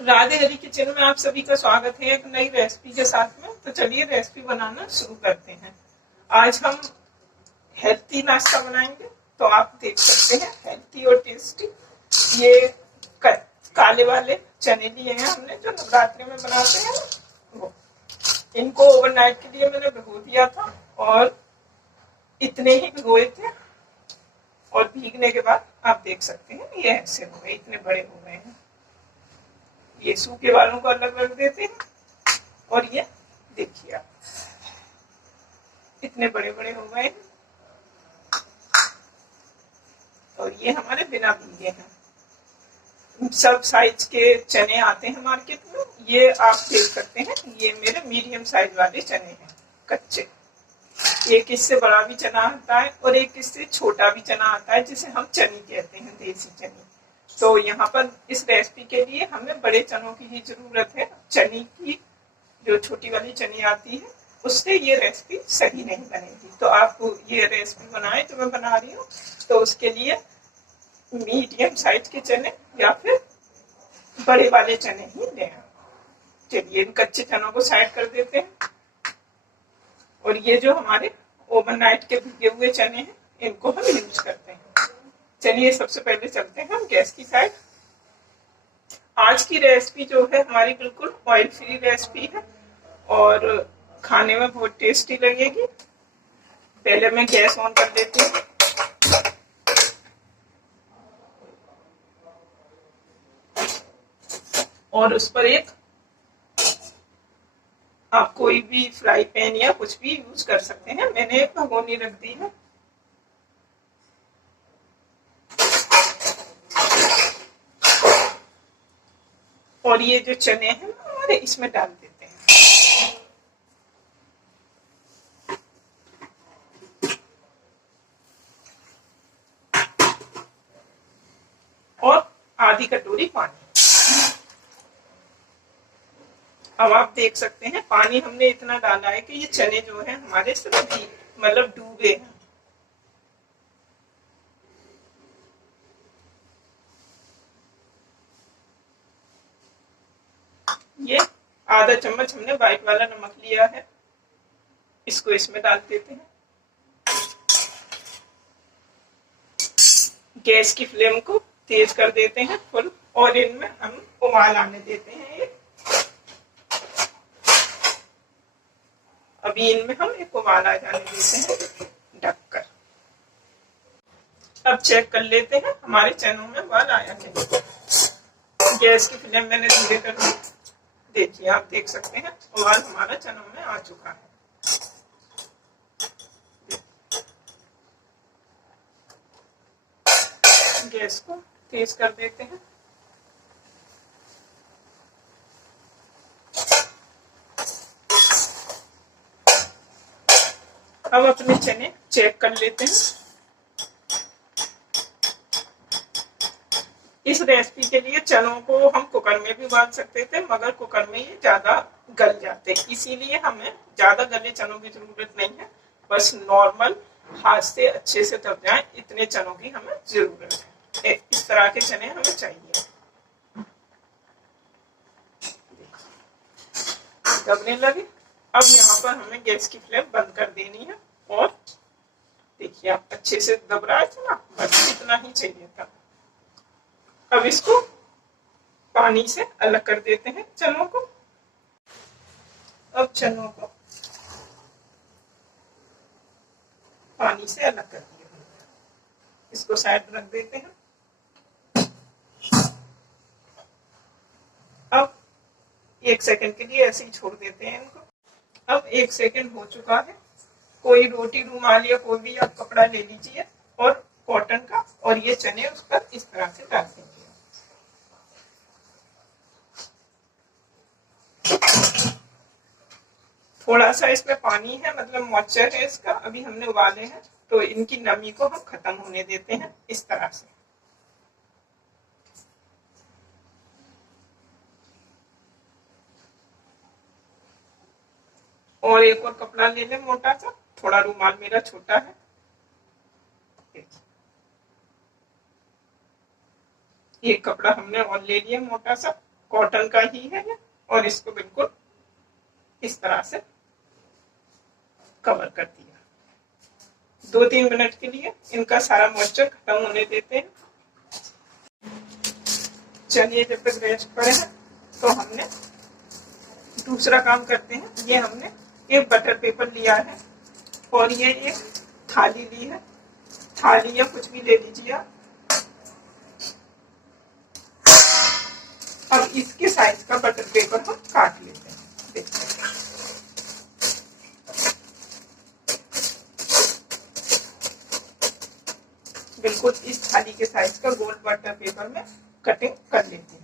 राधे हरी kitchen में आप सभी का स्वागत है एक नई रेसिपी के साथ में। तो चलिए रेसिपी बनाना शुरू करते हैं। आज हम हेल्थी नाश्ता बनाएंगे। तो आप देख सकते हैं हेल्थी और टेस्टी ये काले वाले चने लिए हैं हमने, जो नवरात्रि में बनाते हैं वो। इनको ओवरनाइट के लिए मैंने भिगो दिया था और इतने ही भिगोए थे, और भीगने के बाद आप देख सकते हैं ये ऐसे हो गए, इतने बड़े हो गए हैं। ये सूखे वालों को अलग रख देते हैं और ये देखिए आप इतने बड़े बड़े हो गए हैं। और ये हमारे बिना भीगे हैं। सब साइज के चने आते हैं मार्केट में, ये आप देख सकते हैं। ये मेरे मीडियम साइज वाले चने हैं कच्चे। एक इससे बड़ा भी चना आता है और एक इससे छोटा भी चना आता है, जिसे हम चनी कहते हैं, देसी चनी। तो यहाँ पर इस रेसिपी के लिए हमें बड़े चनों की ही जरूरत है। चनी की जो छोटी वाली चनी आती है उससे ये रेसिपी सही नहीं बनेगी। तो आप ये रेसिपी बनाएं जो मैं बना रही हूँ, तो उसके लिए मीडियम साइज के चने या फिर बड़े वाले चने ही लें। चलिए इन कच्चे चनों को साइड कर देते हैं। और ये जो हमारे ओवरनाइट के भीगे हुए चने हैं, इनको हम यूज करते हैं। चलिए सबसे पहले चलते हैं हम गैस की साइड। आज की रेसिपी जो है हमारी बिल्कुल ऑयल फ्री रेसिपी है और खाने में बहुत टेस्टी लगेगी। पहले मैं गैस ऑन कर देती हूँ। और उस पर एक आप कोई भी फ्राई पैन या कुछ भी यूज कर सकते हैं। मैंने एक भगोनी रख दी है। और ये जो चने हैं हमारे, इसमें डाल देते हैं। और आधी कटोरी पानी। अब आप देख सकते हैं पानी हमने इतना डाला है कि ये चने जो है हमारे सभी मतलब डूबे हैं। ये आधा चम्मच हमने व्हाइट वाला नमक लिया है, इसको इसमें डाल देते हैं। गैस की फ्लेम को तेज कर देते हैं फुल, और इनमें हम उबाल आने देते हैं। अभी इनमें हम एक उबाल आ जाने देते हैं ढककर। अब चेक कर लेते हैं हमारे चनों में उबाल आया है। गैस की फ्लेम मैंने धीरे कर दी। देखिए आप देख सकते हैं उबाल हमारा चनों में आ चुका है। गैस को तेज कर देते हैं। अब अपने चने चेक कर लेते हैं। इस रेसिपी के लिए चनों को हम कुकर में भी उबाल सकते थे, मगर कुकर में ये ज्यादा गल जाते हैं, इसीलिए हमें ज्यादा गले चनों की जरूरत नहीं है। बस नॉर्मल हाथ से अच्छे से दब जाए इतने चनों की हमें जरूरत है। इस तरह के चने हमें चाहिए। दबने लगे। अब यहाँ पर हमें गैस की फ्लेम बंद कर देनी है। और देखिए आप अच्छे से दब रहा है चना, बस इतना ही चाहिए था। अब इसको पानी से अलग कर देते हैं चनों को। अब चनों को पानी से अलग कर दिया, इसको साइड रख देते हैं। अब 1 सेकंड के लिए ऐसे ही छोड़ देते हैं इनको। अब 1 सेकंड हो चुका है। कोई रोटी रुमाल या कोई भी आप कपड़ा ले लीजिए और कॉटन का, और ये चने उस पर इस तरह से डाल दीजिए। थोड़ा सा इसमें पानी है, मतलब मॉइस्चर है इसका। अभी हमने उबाले हैं तो इनकी नमी को हम खत्म होने देते हैं इस तरह से। और एक और कपड़ा ले लें मोटा सा, थोड़ा रुमाल मेरा छोटा है। एक कपड़ा हमने और ले लिया मोटा सा, कॉटन का ही है ये, और इसको बिल्कुल इस तरह से कवर कर दिया। 2-3 मिनट के लिए इनका सारा मॉइस्चर खत्म होने देते हैं। चलिए जब तक रेस्ट पर है तो हमने दूसरा काम करते हैं। ये हमने एक बटर पेपर लिया है और ये एक थाली ली है, थाली या कुछ भी ले लीजिए आप। अब इसके साइज का बटर पेपर हम काट लेते हैं। देखते हैं बिल्कुल इस थाली के साइज का गोल बटर पेपर में कटिंग कर लेती हूँ।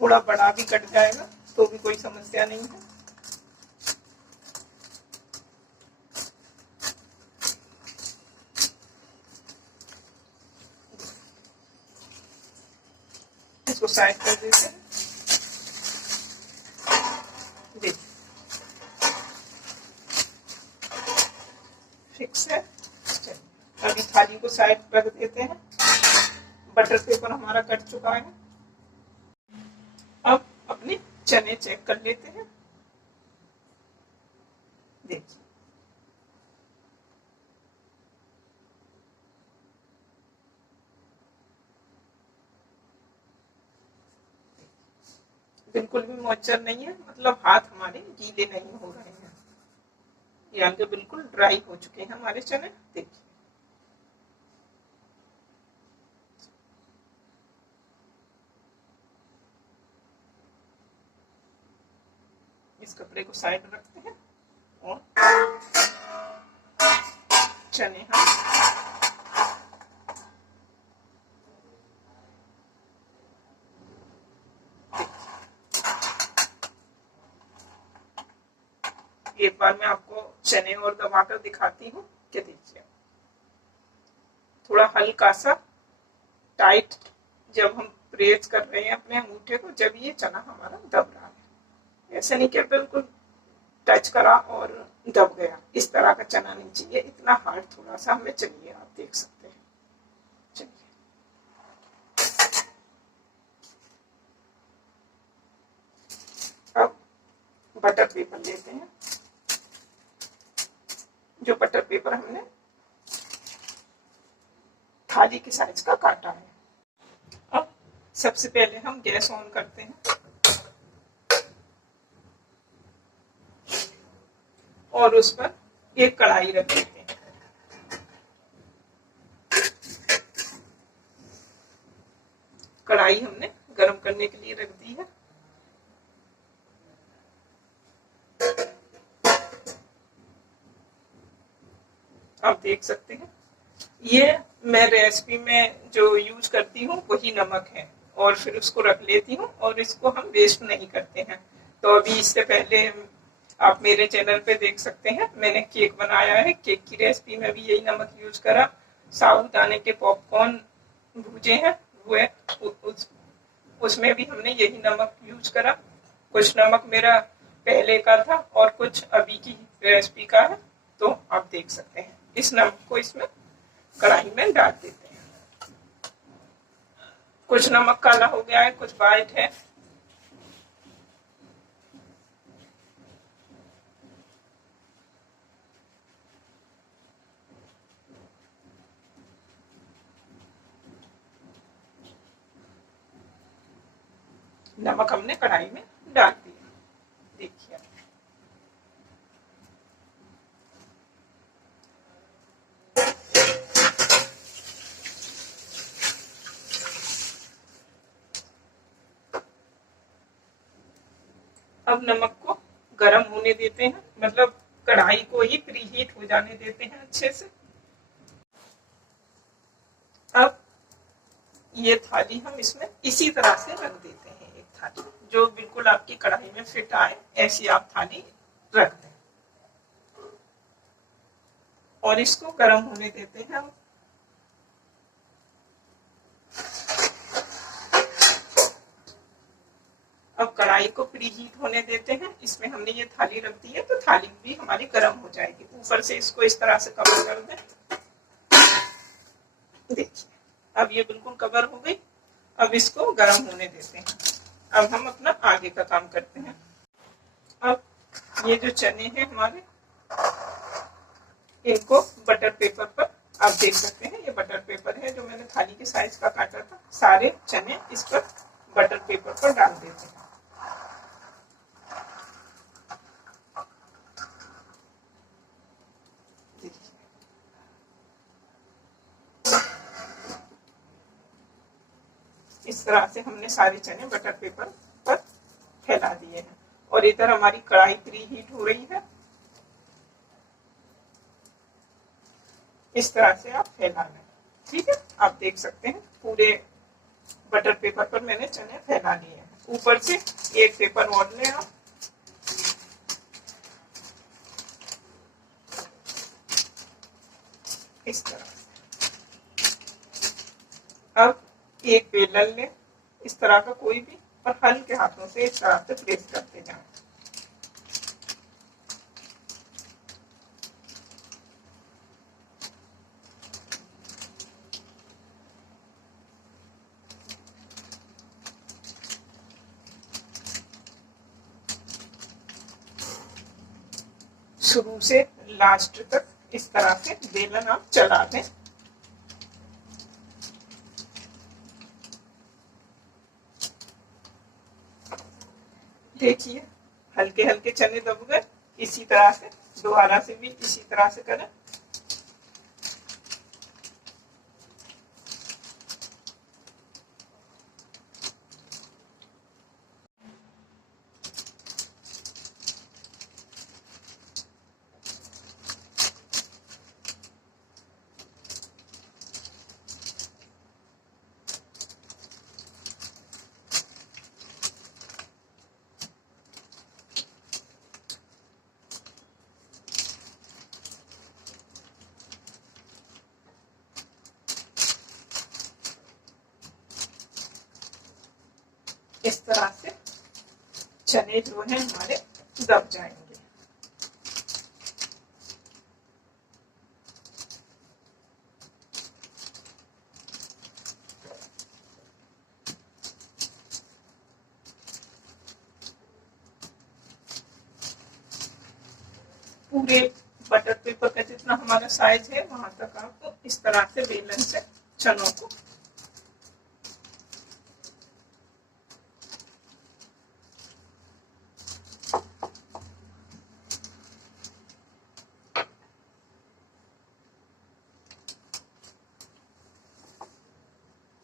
थोड़ा बड़ा भी कट जाएगा तो भी कोई समस्या नहीं है। इसको साइड कर देते हैं। देखिए फिक्स है। अभी थाली को साइड रख देते हैं। बटर पेपर हमारा कट चुका है। अब अपने चने चेक कर लेते हैं। देखिए बिल्कुल भी मॉइस्चर नहीं है, मतलब हाथ हमारे गीले नहीं हो रहे हैं। यानी कि बिल्कुल ड्राई हो चुके हैं हमारे चने। देखिए इस कपड़े को साइड रखते हैं और चने हम एक बार मैं आपको चने और दबाकर दिखाती हूँ कि देखिए थोड़ा हल्का सा टाइट जब हम प्रेस कर रहे हैं अपने अंगूठे को, जब ये चना हमारा दब रहा है। ऐसे नहीं कि बिल्कुल टच करा और दब गया, इस तरह का चना नहीं चाहिए। इतना हार्ड थोड़ा सा हमें चाहिए, आप देख सकते हैं। चलिए अब बटर पेपर लेते हैं। जो बटर पेपर हमने थाली के साइज का काटा है। अब सबसे पहले हम गैस ऑन करते हैं और उस पर एक कढ़ाई रख देते हैं। कढ़ाई हमने गरम करने के लिए रख दी है। आप देख सकते हैं ये मैं रेसिपी में जो यूज करती हूँ वही नमक है, और फिर उसको रख लेती हूँ और इसको हम वेस्ट नहीं करते हैं। तो अभी इससे पहले आप मेरे चैनल पे देख सकते हैं, मैंने केक बनाया है। केक की रेसिपी में भी यही नमक यूज करा। साबूदाने के पॉपकॉर्न भूजे हैं वो उसमें भी हमने यही नमक यूज करा। कुछ नमक मेरा पहले का था और कुछ अभी की रेसिपी का है। तो आप देख सकते हैं इस नमक को इसमें कढ़ाई में डाल देते हैं। कुछ नमक काला हो गया है, कुछ वाइट है। नमक हमने कढ़ाई में डाल दिया। देखिए अब नमक को गरम होने देते हैं, मतलब कढ़ाई को ही प्रीहीट हो जाने देते हैं अच्छे से। अब ये थाली हम इसमें इसी तरह से रख देते हैं। एक थाली जो बिल्कुल आपकी कढ़ाई में फिट आए ऐसी आप थाली रख दें और इसको गरम होने देते हैं हम। अब कढ़ाई को प्री हीट होने देते हैं। इसमें हमने ये थाली रख दी है तो थाली भी हमारी गर्म हो जाएगी। ऊपर से इसको इस तरह से कवर कर दें। देखिए अब ये बिल्कुल कवर हो गई। अब इसको गर्म होने देते हैं। अब हम अपना आगे का काम करते हैं। अब ये जो चने हैं हमारे, इनको बटर पेपर पर, आप देख सकते हैं ये बटर पेपर है जो मैंने थाली के साइज का काटा था। सारे चने इस पर बटर पेपर पर डाल देते हैं। इस तरह से हमने सारे चने बटर पेपर पर फैला दिए हैं। और इधर हमारी कढ़ाई प्री हीट हो रही है। इस तरह से आप फैला लें। ठीक है, आप देख सकते हैं पूरे बटर पेपर पर मैंने चने फैला लिए हैं। ऊपर से एक पेपर और लें आप। इस तरह से अब एक बेलन लें, इस तरह का कोई भी, और हल्के हाथों से इस तरह से प्रेस करते जाएं। शुरू से लास्ट तक इस तरह से बेलन आप चला दें। देखिए हल्के हल्के चने दब गए। इसी तरह से दोबारा से भी इसी तरह से करें। इस तरह से चने जो हैं हमारे दब जाएंगे। पूरे बटर पेपर का जितना हमारा साइज है वहां तक आपको इस तरह से बेलन से चनों को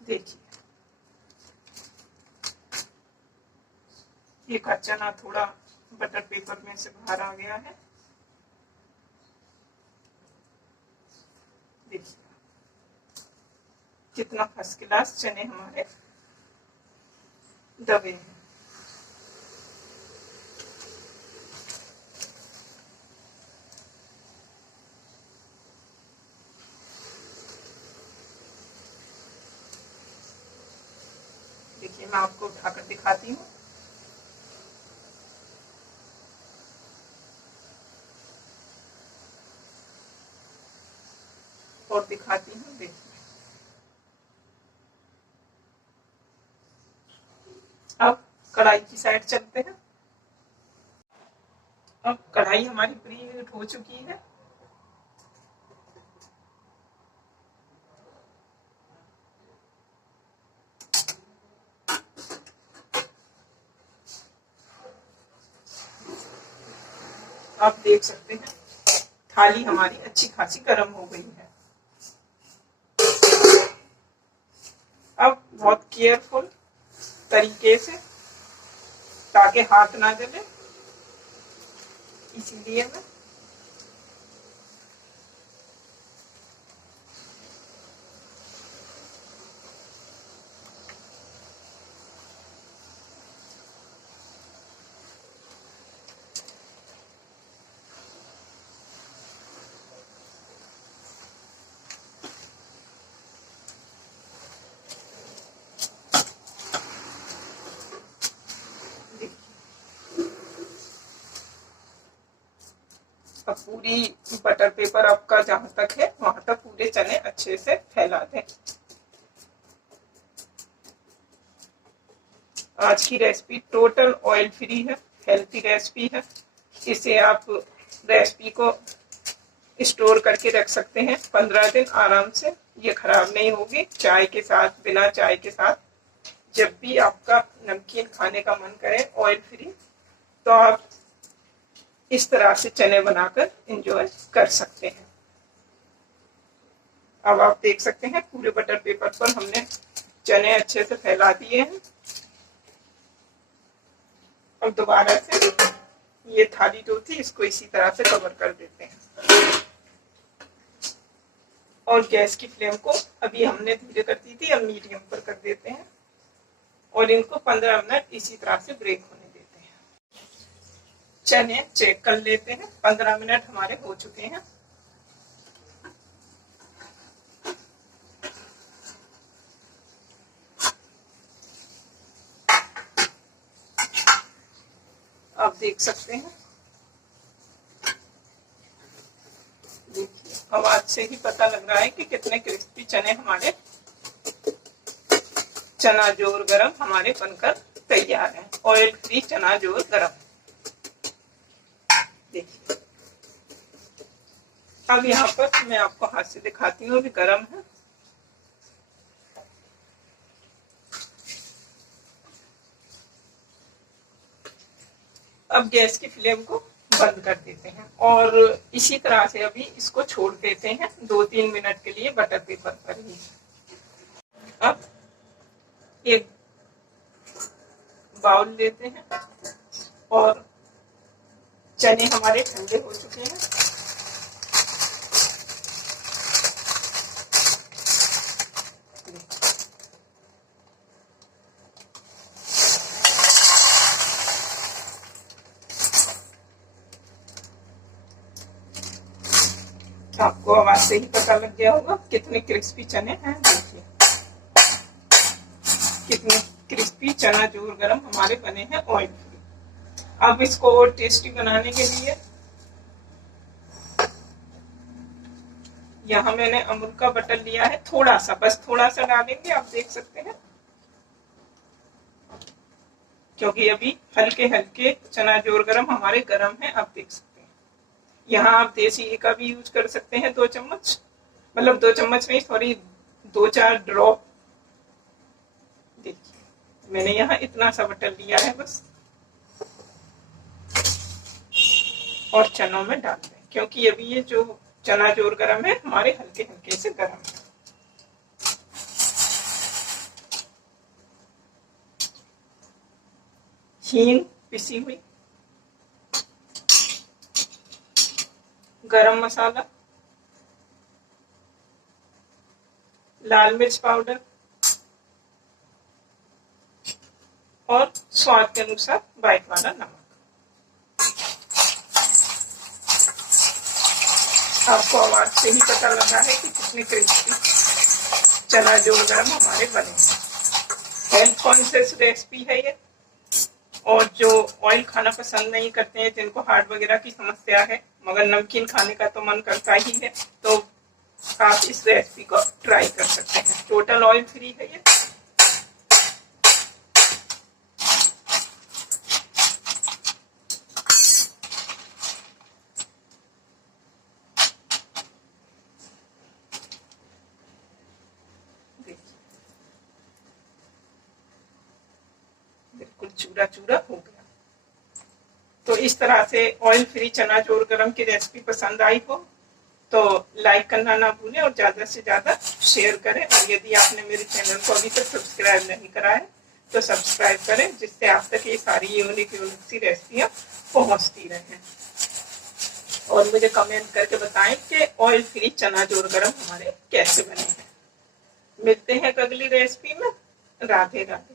देखिए। ये का चना थोड़ा बटर पेपर में से बाहर आ गया है। देखिए कितना फर्स्ट क्लास चने हमारे दबे हैं। देखिए मैं आपको उठाकर दिखाती हूँ। और दिखाती हूँ। देखिए अब कढ़ाई की साइड चलते हैं। अब कढ़ाई हमारी प्री हीट हो चुकी है। आप देख सकते हैं थाली हमारी अच्छी खासी गर्म हो गई है। अब बहुत केयरफुल तरीके से, ताकि हाथ ना जले, इसीलिए मैं अब पूरी बटर पेपर आपका जहाँ तक है वहां तक पूरे चने अच्छे से फैला दें। आज की रेसिपी टोटल ऑयल फ्री है, हेल्थी रेसिपी है। इसे आप रेसिपी को स्टोर करके रख सकते हैं 15 दिन आराम से, ये खराब नहीं होगी। चाय के साथ, बिना चाय के साथ, जब भी आपका नमकीन खाने का मन करे ऑयल फ्री, तो आप इस तरह से चने बनाकर एंजॉय कर सकते हैं। अब आप देख सकते हैं पूरे बटर पेपर पर हमने चने अच्छे से फैला दिए हैं। अब दोबारा से ये थाली जो थी इसको इसी तरह से कवर कर देते हैं और गैस की फ्लेम को अभी हमने धीरे कर दी थी, अब मीडियम पर कर देते हैं और इनको 15 मिनट इसी तरह से ब्रेक होने देते हैं। चने चेक कर लेते हैं, 15 मिनट हमारे हो चुके हैं। आप देख सकते हैं, देखिए आवाज से ही पता लग रहा है कि कितने क्रिस्पी चने हमारे, चना जोर गरम हमारे बनकर तैयार है। ऑयल फ्री चना जोर गरम, देखिए। अब यहाँ पर मैं आपको हाथ से दिखाती हूँ, अभी गरम है। अब गैस की फ्लेम को बंद कर देते हैं और इसी तरह से अभी इसको छोड़ देते हैं 2-3 मिनट के लिए बटर पेपर पर ही। अब एक बाउल लेते हैं और चने हमारे ठंडे हो चुके हैं। आपको आवाज से ही पता लग गया होगा कितने क्रिस्पी चने हैं। देखिए कितने क्रिस्पी चना जोर गरम हमारे बने हैं ऑयल फ्री। अब इसको और टेस्टी बनाने के लिए यहाँ मैंने अमूल का बटर लिया है, थोड़ा सा, बस थोड़ा सा डालेंगे। आप देख सकते हैं क्योंकि अभी हल्के हल्के चना जोर गरम हमारे गरम है। आप देख सकते हैं यहाँ आप देसी घी का भी यूज कर सकते हैं, 2 चम्मच, मतलब 2 चम्मच नहीं, सॉरी 2-4 ड्रॉप। देखिए मैंने यहाँ इतना सा बटर लिया है बस, और चनों में डाल दें क्योंकि अभी ये जो चना जोर गरम है हमारे हल्के हल्के से गरम है। हींग पिसी हुई, गरम मसाला, लाल मिर्च पाउडर और स्वाद के अनुसार व्हाइट वाला नमक। आपको आवाज से ही पता लगा है कि कितने क्रिस्पी चना जोर गरम हमारे बने। हेल्थ कॉन्शियस रेसिपी है ये, और जो ऑयल खाना पसंद नहीं करते हैं, जिनको हार्ट वगैरह की समस्या है मगर नमकीन खाने का तो मन करता ही है, तो आप इस रेसिपी को ट्राई कर सकते हैं। टोटल ऑयल फ्री है ये। बिल्कुल चूरा चूरा हो गया। तो इस तरह से ऑयल फ्री चना जोर गरम की रेसिपी पसंद आई हो तो लाइक करना ना भूलें और ज्यादा से ज्यादा शेयर करें। और यदि आपने मेरे चैनल को अभी तक सब्सक्राइब नहीं करा है तो सब्सक्राइब करें, जिससे आप तक ये सारी यूनिक सी रेसिपियाँ पहुँचती रहें। और मुझे कमेंट करके बताएं कि ऑयल फ्री चना जोर गरम हमारे कैसे बने हैं। मिलते हैं अगली रेसिपी में। राधे राधे।